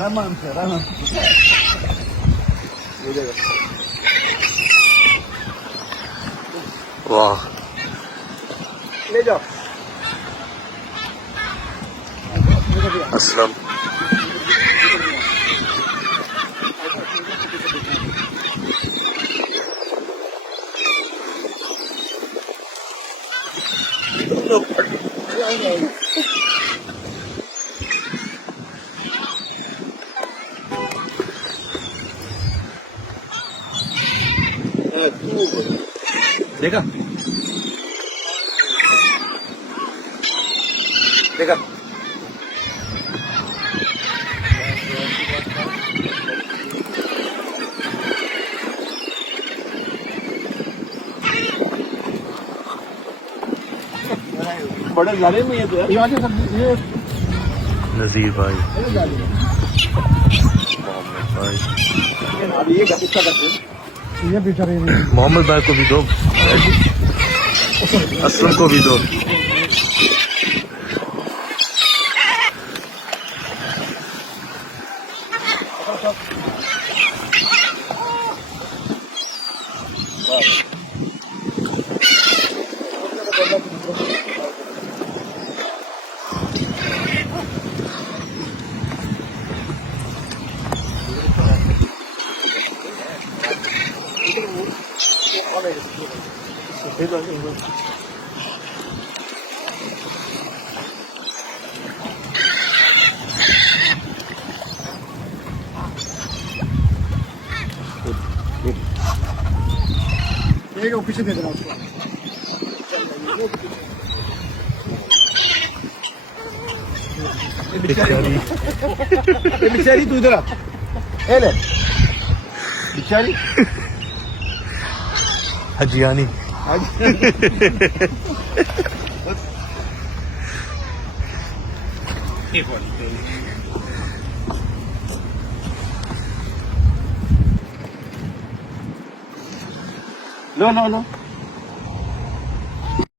आराम से आराम से। ये देखो। वाह, ले जाओ। असलम। देखा देखा बड़े झाले में ये तो यार ये नजीर भाई, मोहम्मद भाई, अभी ये किस्सा करते हैं। ये बेचारे मोहम्मद भाई को भी दो, असलम को भी दो। एक वो पीछे दे देना उसको। बेचारी तू इधर आ। ए ले बेचारी हजियानी। लो लो लो